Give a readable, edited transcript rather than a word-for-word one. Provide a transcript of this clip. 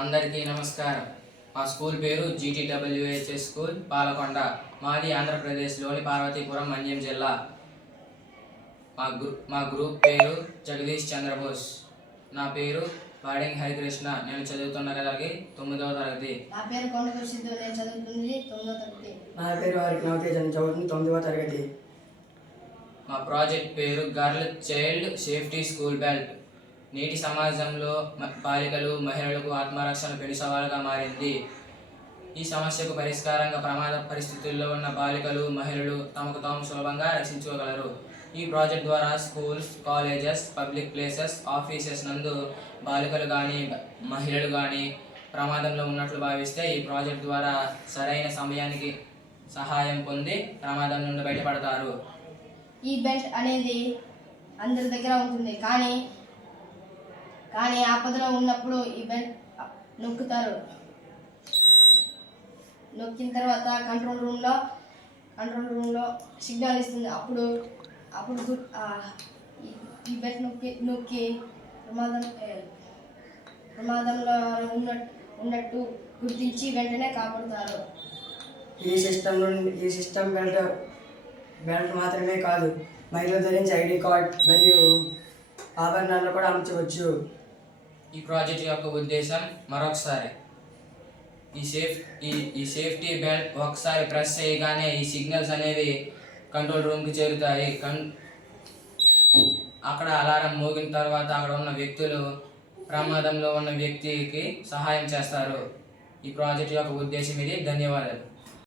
అందరికీ నమస్కారం. మా స్కూల్ పేరు GTWHS స్కూల్ పాలకొండ. మాది ఆంధ్రప్రదేశ్లోని పార్వతీపురం మన్యం జిల్లా. మా గ్రూప్ పేరు జగదీష్ చంద్రబోస్. నా పేరు బాడింగ్ హరికృష్ణ. నేను చదువుతున్న గలకి 9వ తరగతి. నా పేరు కొండకూరు సిద్ధు. నేను చదువుతుంది 9వ తరగతి. నా పేరు హరికి నవతేజ్. నేను చదువుతుంది 9వ తరగతి. మా ప్రాజెక్ట్ పేరు girl child safety school belt. నేటి సమాజంలో బాలికలు మహిళలకు ఆత్మరక్షణ పెను సవాలుగా మారింది. ఈ సమస్యకు పరిష్కారంగా ప్రమాద పరిస్థితుల్లో ఉన్న బాలికలు మహిళలు తమకు తాము సులభంగా రక్షించుకోగలరు. ఈ ప్రాజెక్ట్ ద్వారా schools, colleges, public places, offices నందు బాలికలు కానీ మహిళలు కానీ ప్రమాదంలో ఉన్నట్లు భావిస్తే ఈ ప్రాజెక్ట్ ద్వారా సరైన సమయానికి సహాయం పొంది ప్రమాదం నుండి బయటపడతారు. ఈ బెల్ట్ అనేది అందరి దగ్గర ఉంటుంది, కానీ ఆపదలో ఉన్నప్పుడు ఈ బెల్ట్ నొక్కుతారు. నొక్కిన తర్వాత కంట్రోల్ రూమ్లో సిగ్నల్ ఇస్తుంది. అప్పుడు ఈ బెల్ట్ నొక్కి ప్రమాదంలో ఉన్నట్టు గుర్తించి వెంటనే కాపాడుతారు. ఈ సిస్టమ్ బెల్ట్ మాత్రమే కాదు, మహిళలు ధరించి ఐడి కార్డ్ మరియు ఆభరణాలను కూడా అమర్చవచ్చు. ఈ ప్రాజెక్ట్ యొక్క ఉద్దేశం మరొకసారి, ఈ సేఫ్టీ బెల్ట్ ఒకసారి ప్రెస్ చేయగానే ఈ సిగ్నల్స్ అనేవి కంట్రోల్ రూమ్కి చేరుతాయి. అక్కడ అలారం మోగిన తర్వాత అక్కడ ఉన్న వ్యక్తులు ప్రమాదంలో ఉన్న వ్యక్తికి సహాయం చేస్తారు. ఈ ప్రాజెక్ట్ యొక్క ఉద్దేశం ఇది. ధన్యవాదాలు.